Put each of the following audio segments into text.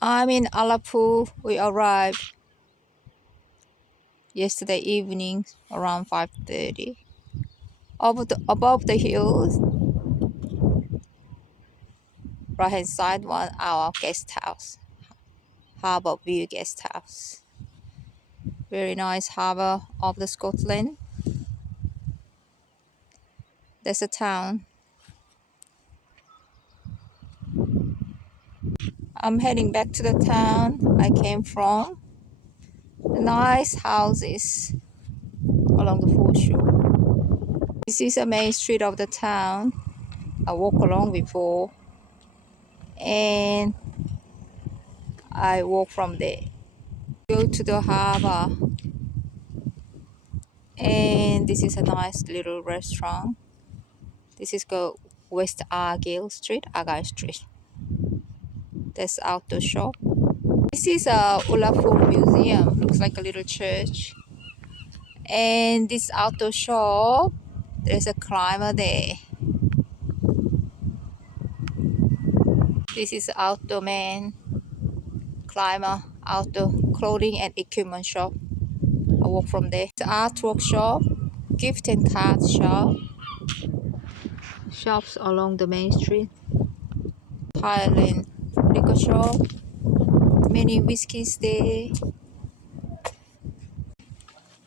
I'm in Ullapool. We arrived yesterday evening around 5:30. Above the hills, right hand side one our guest house, Harbour View Guest House. Very nice harbour of the Scotland. There's a town. I'm heading back to the town I came from. The nice houses along the foreshore. This is the main street of the town. I walked along before and I walk from there. Go to the harbour, and this is a nice little restaurant. This is called West Argyle Street, Argyle Street. There's outdoor shop. This is a Ullapool Museum. Looks like a little church. And this outdoor shop, there's a climber there. This is outdoor man, climber, outdoor clothing and equipment shop. I walk from there. The artwork shop, gift and card shop. Shops along the main street. Thailand liquor shop. Many whiskeys there.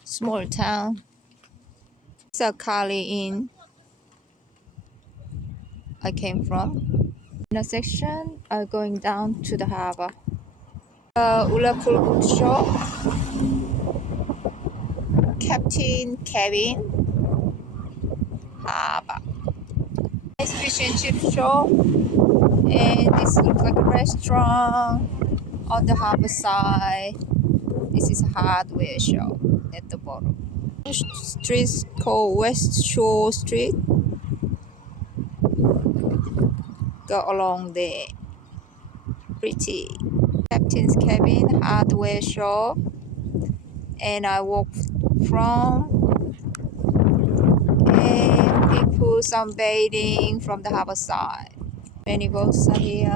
Small town. It's a Kali Inn I came from. Intersection going down to the harbour. Ullapool bookshop. Captain Cabin. Harbour. Nice fish and chip shop. And this looks like a restaurant on the harbour side. This is a hardware shop at the bottom. Street called West Shore Street. Go along there. Pretty. Captain's Cabin, hardware shop. And I walk from, and people sunbathing from the harbour side. Many boats are here.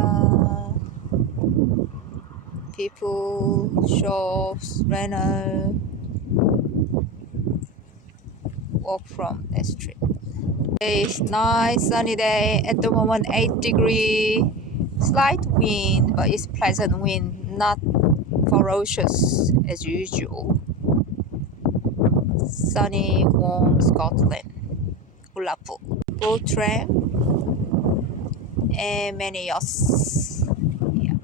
People, shops, rental. Walk from the street. It's nice sunny day. At the moment 8 degrees. Slight wind, but it's pleasant wind, not ferocious as usual. Sunny, warm Scotland. Ullapool. Boat tram and many yachts. Yeah.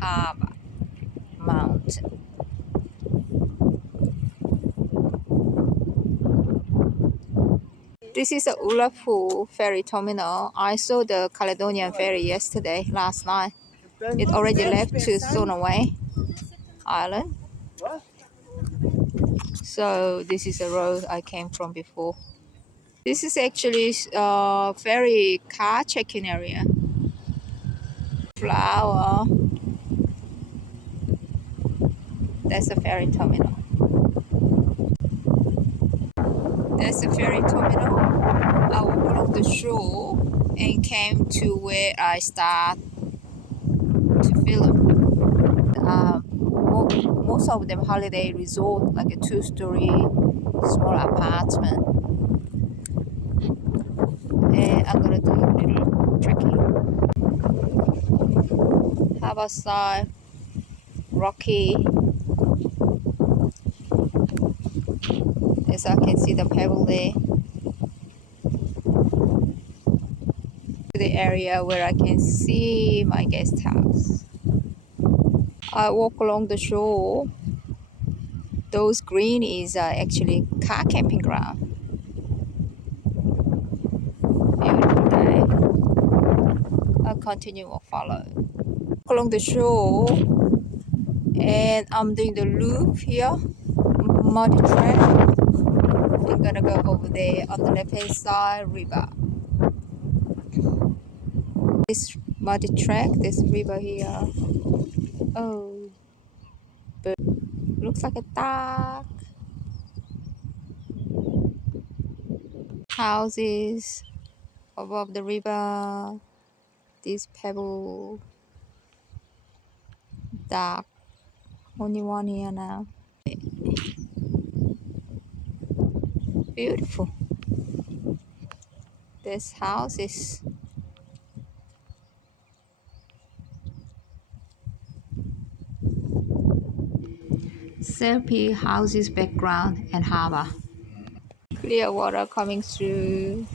Harbour. Mountain. This is a Ullapool ferry terminal. I saw the Caledonian ferry yesterday, last night. It already left to Stonaway Island. So this is a road I came from before. This is actually ferry car check-in area. Flower. That's a ferry terminal. That's a ferry terminal. I walked along the shore and came to where I start to film. Most of them holiday resort, like a 2-story small apartment. And I'm gonna do a little trekking. Harbour side, rocky. As I can see the pebble there. The area where I can see my guest house. I walk along the shore. Those green is actually car camping ground. Beautiful day. I'll continue or follow. Walk along the shore, and I'm doing the loop here. Muddy track. I'm gonna go over there on the left hand side, river. This muddy track, this river here. Oh, but looks like a dark houses above the river. This pebble dark. Only one here now. Beautiful. This house is Serpy houses background and harbour. Clear water coming through.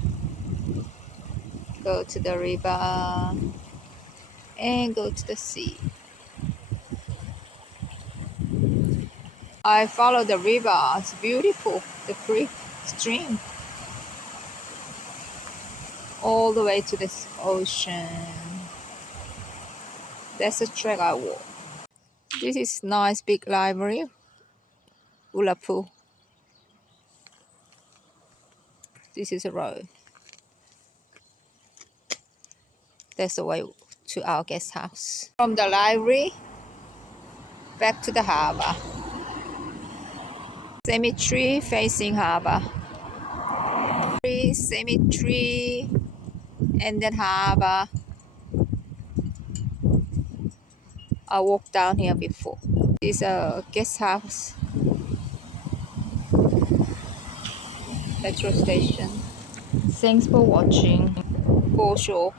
Go to the river and go to the sea. I follow the river. It's beautiful. The creek stream all the way to this ocean. That's the track I walk. This is nice big library. Ullapool. This is a road. That's the way to our guest house. From the library back to the harbour. Cemetery facing harbour. Cemetery and then harbour. I walked down here before. This is a guest house. Petrol station. Thanks for watching. For sure.